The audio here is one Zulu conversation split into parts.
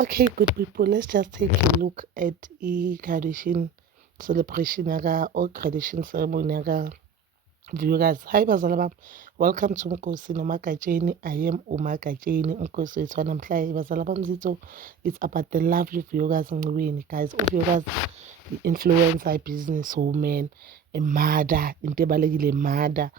Okay, good people, let's just take a look at graduation celebration or graduation ceremony viewers. Hi bazala bam, welcome to Mkosi Nomakajeni. I am Umakajeni Mkosi wethu namhlanje bazala bam zitho. It's about the lovely viewers ngcwini guys. Viewers, the influencer, business woman, a mother, into ebalekile mother.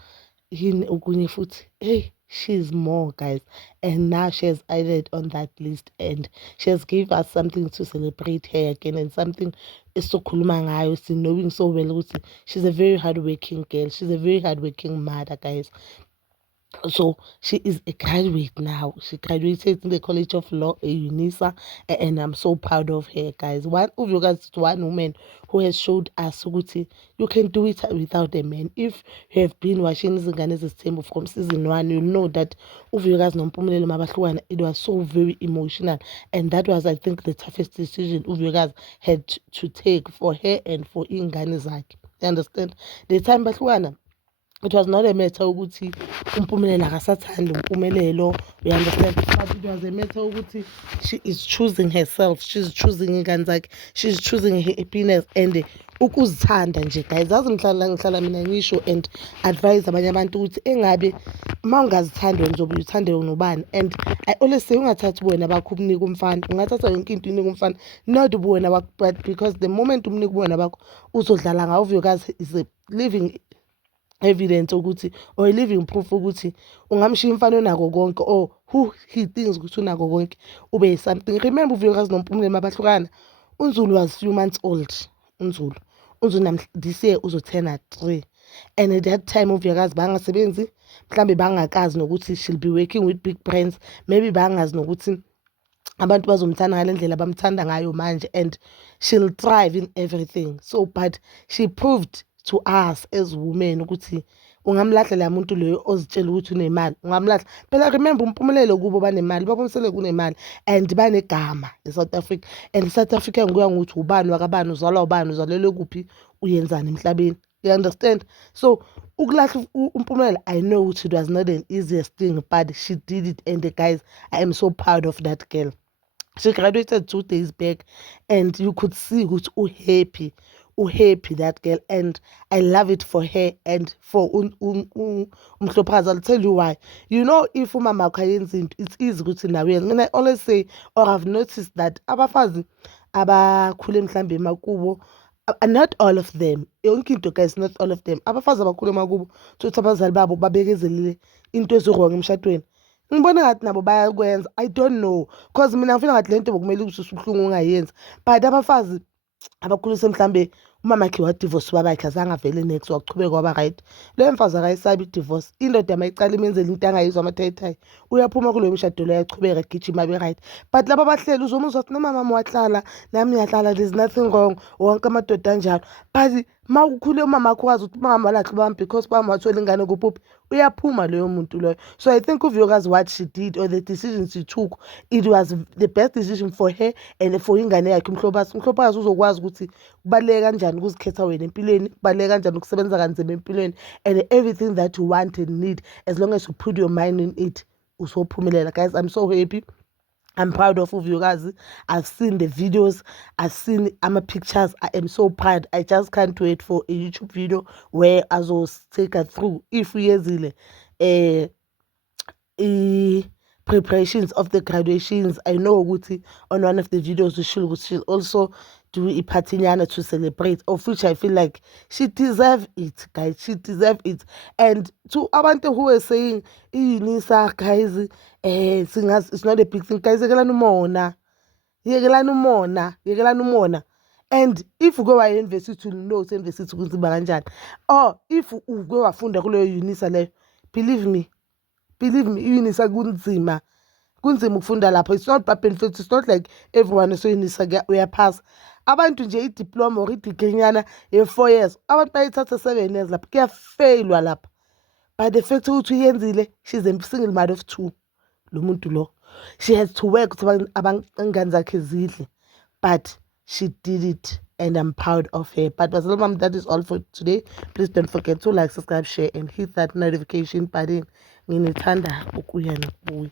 Yini okunye futhi, hey, she's more guys, and now she has added on that list and she has gave us something to celebrate her again and something esizokhuluma ngayo, knowing so well ukuthi she's a very hardworking girl, she's a very hardworking mother guys. So she is a graduate now. She graduated in the College of Law at UNISA, and I'm so proud of her, guys. One of you guys, one woman who has showed us ukuthi you can do it without a man. If you have been watching Zingane's Temple from season 1, you know that you guys it was so very emotional, and that was, I think, the toughest decision you guys had to take for her and for Ingane Zaki. You understand? The time Bahlwana, it was not a matter ukuthi umpumelelo akasathanda umpumelelo, you understand, but it was a matter ukuthi she is choosing herself, she's choosing ingane zakhe, she's choosing her happiness and ukuzithanda nje guys. Zazi ngihlala mina ngisho and advise abanye abantu ukuthi engabe uma ungazithanda wena uzobe uthande nobani. And I always say ungathathi ubuwena bakho ubunike umfana, ungathatha yonke into unike umfana, not ubuwena bakho, but because the moment umnike ubuwena bakho uzodlala ngawo. You guys is a living evidence ukuthi, or a living proof ukuthi ungamshiya umfana onako konke, or who he thinks ukuthi unako konke ube something. Remember viewers, noMpumlelo mabahlukana, uNzulu was few months old. uNzulu this year uzoturn 3, and at that time viewers bangasebenzi, mhlambe bangakazi nokuthi she'll be working with big brands, maybe bangazi nokuthi abantu bazomthanda ngale ndlela bamthanda ngayo manje, and she'll thrive in everything. So but she proved to us as women ukuthi ungamlahla la muntu leyo ozitshela ukuthi unemali, ungamlahla phela. Remember uMpumlelo kubo banemali, babomsele kunemali and banegama eSouth Africa, and South Africa nguya ngokuthi ubani wakabani, uzalwa ubani, uzalelwe kuphi, uyenzani emhlabeni. You understand? So ukulahla uMpumlelo, I know it was not an easiest thing, but she did it, and the guys, I am so proud of that girl. She graduated 2 days back, and you could see who's happy that girl, and I love it for her and for Mhlophazi. I'll tell you why. You know, if umama kayenzi, it's easy to now. I mean, I always say, or I've noticed that abafazi abakhule mhlambe makubo, not all of them, yonke into guys, not all of them, abafazi abakhule makubo ukuthi abazali babo babekezelele into ezirong emshadweni, ngibona ngathi nabo bayakwenza. I don't know, because mina ngifika ngathi lento bokumele ukuthi usubuhlungu ungayenzi, but abafazi abakhulise mhlambe umama wakhe wadivorce babakhe azange avele next waqhubeka waba right, leyo mfazi akayisabi idivorce. Indoda mayicala imenzela into angayizwa amathayithayi, uyaphuma kuloyo mshado leyo yaqhubeka gijima abe right. But laba bahleli uzomuzwa ukuthi noma mama wahlala nami ngiyahlala, there's nothing wrong, wonke amadoda anjalo. But ma ukhule umama wakho wazi ukuthi mama lakhe bami because bami wathola ingane kuphi, uyaphuma leyo muntu loyo. So I think uVyokazi, what she did or the decision she took, it was the best decision for her and for ingane yakhe uMhlophazi uzokwazi ukuthi kubaleka kanjani ukuzikhetha wena empilweni, kubaleka kanjani ukusebenza kanzima empilweni, and everything that you want and need, as long as you put your mind in it, usophumelela. Guys, I'm so happy, I'm proud of Uvuyokazi. I've seen the videos, I've seen pictures. I am so proud. I just can't wait for a YouTube video where I will take her through if uyezile preparations of the graduations. I know ukuthi on one of the videos she'll also do iphathinyana to celebrate, of which I feel like she deserves it, guys. She deserves it. And to abantu who are saying iUNISA, guys, it's not a big thing, guys. Yekelani umona. And if you go to university, you know university kunzima kanjani, or if you go wafunda kuleyo UNISA leyo, believe me, iUNISA kunzima ukufunda lapho. It's not benefits, it's not like everyone is UNISA uyaphasa. Abantu nje idiploma or idegree nyana ye4 years, abantu bayithatha 7 years lapho, kuyafailwa lapho. But the fact ukuthi uyenzile, she's a single mother of 2, lo muntu lo, she has to work ukuthi abangane zakhe zidle, but she did it, and I'm proud of her. But that is all for today. Please don't forget to like, subscribe, share, and hit that notification button. Nginithanda ukuya nakubuya.